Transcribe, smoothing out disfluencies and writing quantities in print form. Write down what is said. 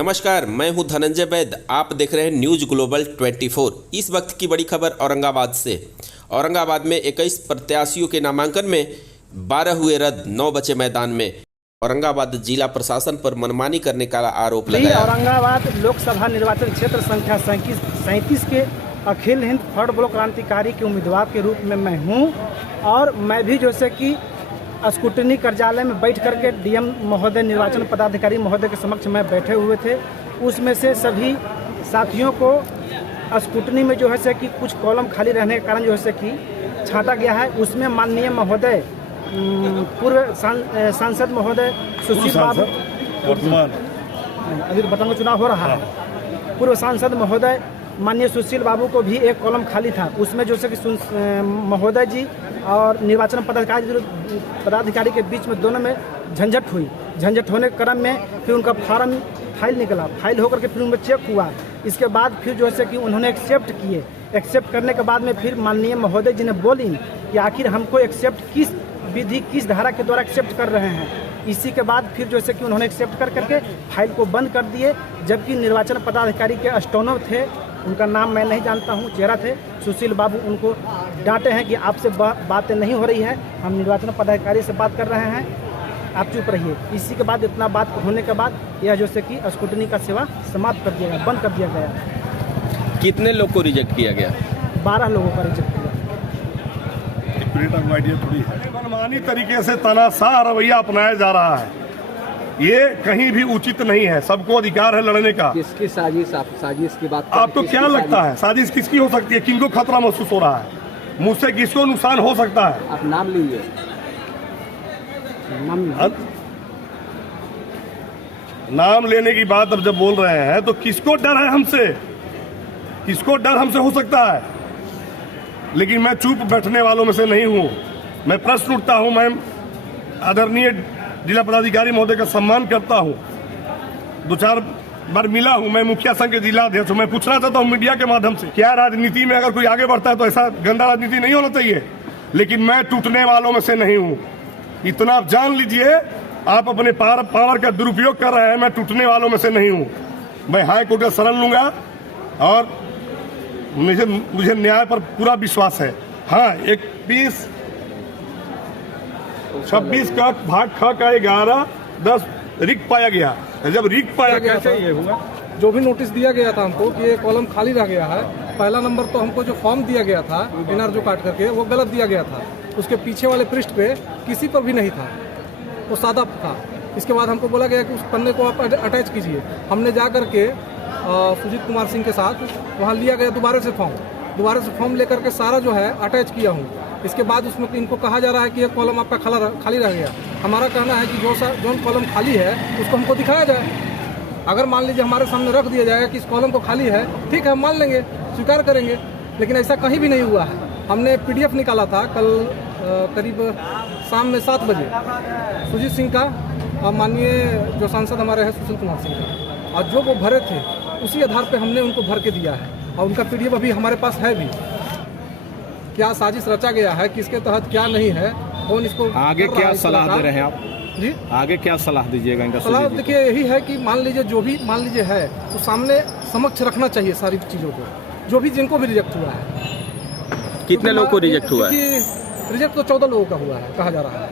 नमस्कार, मैं हूं धनंजय वैद्य। आप देख रहे हैं न्यूज ग्लोबल 24। इस वक्त की बड़ी खबर औरंगाबाद से। औरंगाबाद में 21 प्रत्याशियों के नामांकन में 12 हुए रद्द, 9 बचे मैदान में। औरंगाबाद जिला प्रशासन पर मनमानी करने का आरोप लगाया। औरंगाबाद लोकसभा निर्वाचन क्षेत्र संख्या 37 के अखिल हिंद थर्ड ब्लॉक क्रांतिकारी के उम्मीदवार के रूप में मैं हूं और मैं भी जैसे कि स्कूटनी कार्यालय में बैठ करके डीएम महोदय, निर्वाचन पदाधिकारी महोदय के समक्ष में बैठे हुए थे। उसमें से सभी साथियों को स्कूटनी में जो है से कि कुछ कॉलम खाली रहने के कारण जो है से कि छांटा गया है। उसमें माननीय महोदय, पूर्व सांसद महोदय सुशील बाबू, वर्तमान अभी बताऊंगा चुनाव हो रहा है, पूर्व सांसद महोदय माननीय सुशील बाबू को भी एक कॉलम खाली था। उसमें जो है कि महोदय जी और निर्वाचन पदाधिकारी के बीच में दोनों में झंझट हुई। झंझट होने के क्रम में फिर उनका फाइल निकला। फाइल होकर के फिर उनमें चेक हुआ। इसके बाद फिर जो है कि उन्होंने एक्सेप्ट किए। एक्सेप्ट करने के बाद में फिर माननीय महोदय जी ने बोली कि आखिर हमको एक्सेप्ट किस विधि, किस धारा के द्वारा एक्सेप्ट कर रहे हैं। इसी के बाद फिर जैसे कि उन्होंने एक्सेप्ट करके फाइल को बंद कर दिए। जबकि निर्वाचन पदाधिकारी के स्टोनो थे, उनका नाम मैं नहीं जानता हूं, चेहरा थे सुशील बाबू, उनको डांटे हैं कि आपसे बातें नहीं हो रही है, हम निर्वाचन पदाधिकारी से बात कर रहे हैं, आप चुप रहिए। इसी के बाद इतना बात होने के बाद यह जैसे कि स्कूटनी का सेवा समाप्त कर दिया गया, बंद कर दिया गया। कितने लोग को रिजेक्ट किया गया? 12 लोगों का रिजेक्ट किया। मनमानी तरीके से तानाशाह रवैया अपनाया जा रहा है, ये कहीं भी उचित नहीं है। सबको अधिकार है लड़ने का। किसकी साजिश की बात? आपको क्या लगता है साजिश किसकी हो सकती है? किनको खतरा महसूस हो रहा है? मुझसे किसको नुकसान हो सकता है? आप नाम लीजिए। नाम लेने की बात अब जब बोल रहे हैं तो किसको डर है हमसे? किसको डर हमसे हो सकता है? लेकिन मैं चुप बैठने वालों में से नहीं हूं। मैं प्रश्न उठता हूं। मैं आदरणीय जिला पदाधिकारी महोदय का सम्मान करता हूं। 2-4 बार मिला हूं। मैं मुखिया संघ के जिला अध्यक्ष हूं। मैं पूछना चाहता हूं मीडिया के माध्यम से, क्या राजनीति में अगर कोई आगे बढ़ता है तो ऐसा गंदा राजनीति नहीं होना चाहिए? लेकिन मैं टूटने वालों में से नहीं हूं। इतना आप जान लीजिए, आप अपने पावर का दुरुपयोग कर रहे हैं। मैं टूटने वालों में से नहीं हूं। मैं हाई कोर्ट का शरण लूंगा और मुझे न्याय पर पूरा विश्वास है। हाँ, 26 का भाग ख का 11-10 रिक पाया गया। जब रिक पाया गया कैसे ये हुआ? जो भी नोटिस दिया गया था हमको कि ये कॉलम खाली रह गया है। पहला नंबर तो हमको जो फॉर्म दिया गया था एनआर जो काट करके, वो गलत दिया गया था। उसके पीछे वाले पृष्ठ पे किसी पर भी नहीं था, वो सादा था। इसके बाद हमको बोला गया कि उस पन्ने को आप अटैच कीजिए। हमने जा करके सुजीत कुमार सिंह के साथ वहाँ लिया गया दोबारा से फॉर्म लेकर के सारा जो है अटैच किया हूँ। इसके बाद उसमें इनको कहा जा रहा है कि ये कॉलम आपका खाली रह गया। हमारा कहना है कि जो कॉलम खाली है उसको हमको दिखाया जाए। अगर मान लीजिए हमारे सामने रख दिया जाएगा कि इस कॉलम को खाली है, ठीक है, हम मान लेंगे, स्वीकार करेंगे। लेकिन ऐसा कहीं भी नहीं हुआ है। हमने PDF निकाला था कल करीब शाम में 7 बजे सुजीत सिंह का और माननीय जो सांसद हमारे हैं सुशील कुमार सिंह का, और जो वो भरे थे उसी आधार पे हमने उनको भर के दिया है। और उनका PDF अभी हमारे पास है भी। क्या साजिश रचा गया है, किसके तहत क्या नहीं है, कौन इसको आगे क्या सलाह दे रहे हैं आप जी? आगे क्या सलाह दीजिएगा इनका? सलाह देखिए यही है कि मान लीजिए है तो सामने समक्ष रखना चाहिए सारी चीज़ों को, जो भी जिनको भी रिजेक्ट हुआ है। कितने लोग को रिजेक्ट हुआ है? रिजेक्ट तो 14 लोगों का हुआ है, कहा जा रहा है।